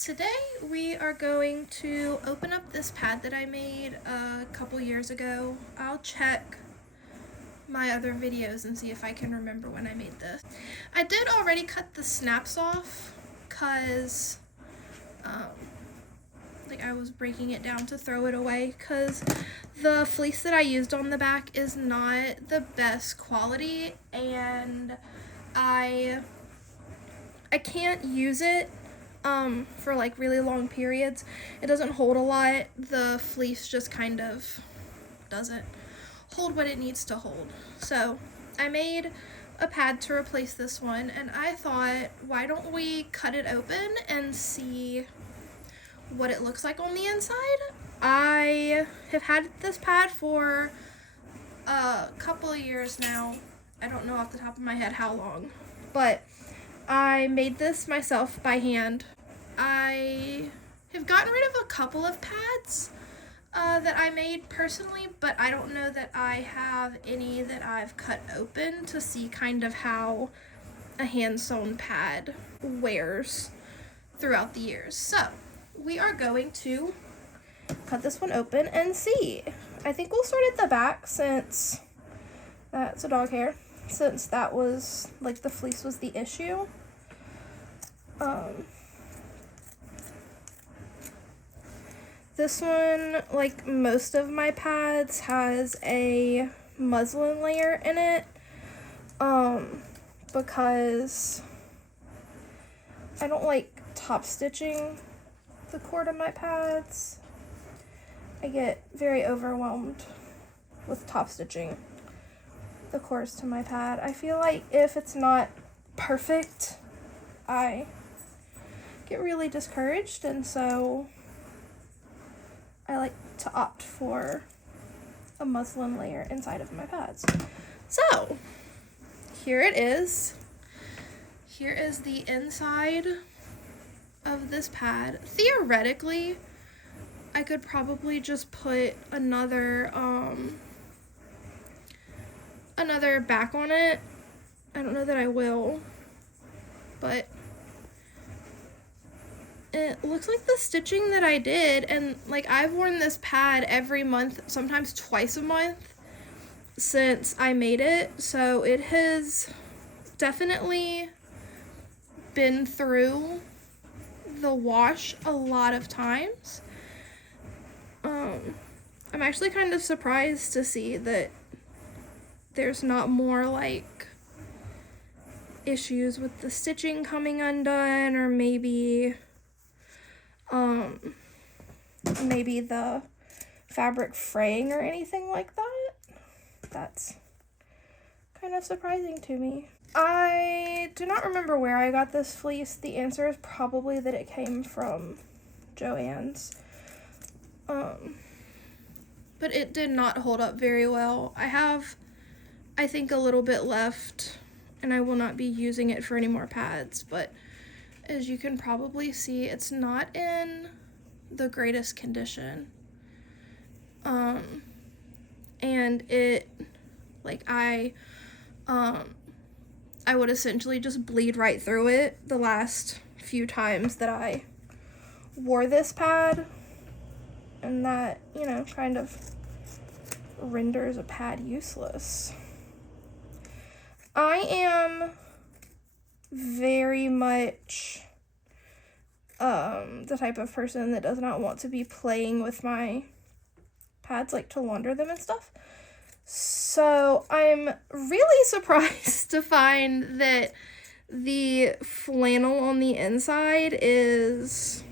Today we are going to open up this pad that I made a couple years ago. I'll check my other videos and see if I can remember when I made this. I did already cut the snaps off because I was breaking it down to throw it away because the fleece that I used on the back is not the best quality, and I can't use it for like really long periods. It doesn't hold a lot. The fleece just kind of doesn't hold what it needs to hold. So I made a pad to replace this one, and I thought, why don't we cut it open and see what it looks like on the inside. I have had this pad for a couple of years now. I don't know off the top of my head how long, but I made this myself by hand. I have gotten rid of a couple of pads that I made personally, but I don't know that I have any that I've cut open to see kind of how a hand-sewn pad wears throughout the years. So we are going to cut this one open and see. I think we'll start at the back since that's a dog hair, since that was like the fleece was the issue. This one, like most of my pads, has a muslin layer in it, because I don't like top stitching the cord of my pads. I get very overwhelmed with top stitching the cords to my pad. I feel like if it's not perfect, I get really discouraged, and so I like to opt for a muslin layer inside of my pads. So here it is. Here is the inside of this pad. Theoretically, I could probably just put another back on it. I don't know that I will, but it looks like the stitching that I did, and like I've worn this pad every month, sometimes twice a month since I made it, so it has definitely been through the wash a lot of times. I'm actually kind of surprised to see that there's not more like issues with the stitching coming undone, or maybe the fabric fraying or anything like that. That's kind of surprising to me. I do not remember where I got this fleece. The answer is probably that it came from Joann's. But it did not hold up very well. I have, I think, a little bit left, and I will not be using it for any more pads, but as you can probably see, it's not in the greatest condition. And it, like, I would essentially just bleed right through it the last few times that I wore this pad, and that, you know, kind of renders a pad useless. I am very much the type of person that does not want to be playing with my pads, like to launder them and stuff. So I'm really surprised to find that the flannel on the inside is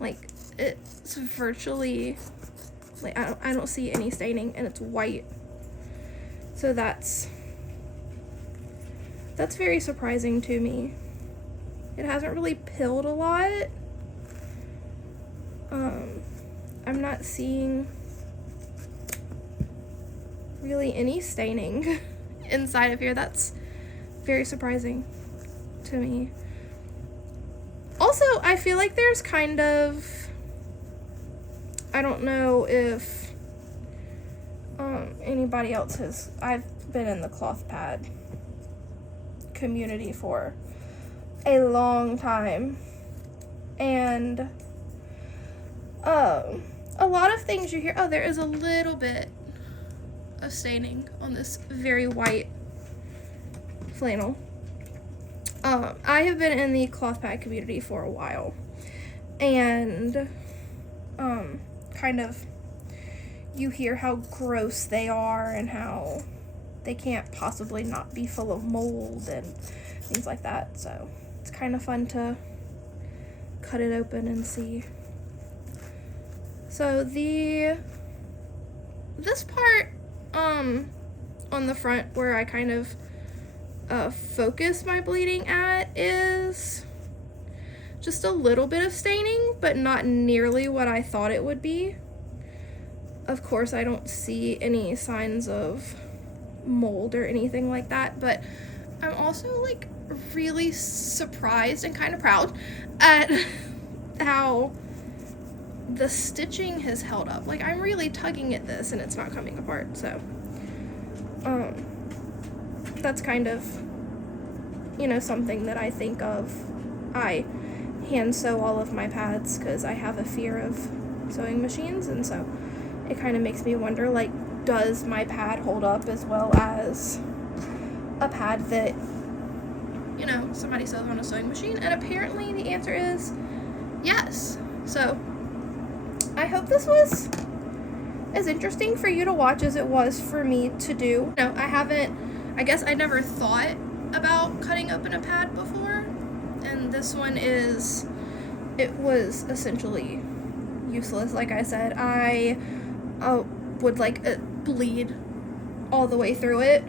like, it's virtually like I don't see any staining, and it's white. So that's very surprising to me. It hasn't really pilled a lot. I'm not seeing really any staining inside of here. That's very surprising to me. Also, I feel like there's kind of, I don't know if anybody else has, I've been in the cloth pad community for a long time, And a lot of things you hear, oh, there is a little bit of staining on this very white flannel. I have been in the cloth pad community for a while, and kind of you hear how gross they are and how they can't possibly not be full of mold and things like that. So it's kind of fun to cut it open and see. So this part on the front where I kind of focus my bleeding at is just a little bit of staining, but not nearly what I thought it would be. Of course, I don't see any signs of mold or anything like that, but I'm also like really surprised and kind of proud at how the stitching has held up. Like, I'm really tugging at this and it's not coming apart, so that's kind of, you know, something that I think of. I hand sew all of my pads because I have a fear of sewing machines, and so it kind of makes me wonder, like, does my pad hold up as well as a pad that, you know, somebody sews on a sewing machine? And apparently the answer is yes. So I hope this was as interesting for you to watch as it was for me to do. No, I guess I never thought about cutting open a pad before, and this one it was essentially useless. Like I said, I would bleed all the way through it.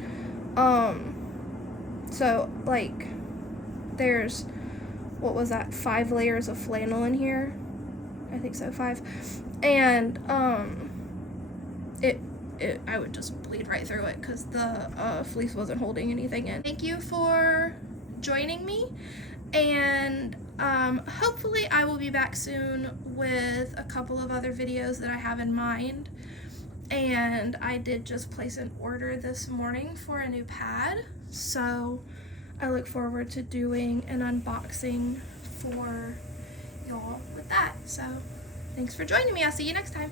So like there's, what was that, 5 layers of flannel in here? I think so, 5. And I would just bleed right through it because the fleece wasn't holding anything in. Thank you for joining me, and hopefully I will be back soon with a couple of other videos that I have in mind. And I did just place an order this morning for a new pad, so I look forward to doing an unboxing for y'all with that. So thanks for joining me. I'll see you next time.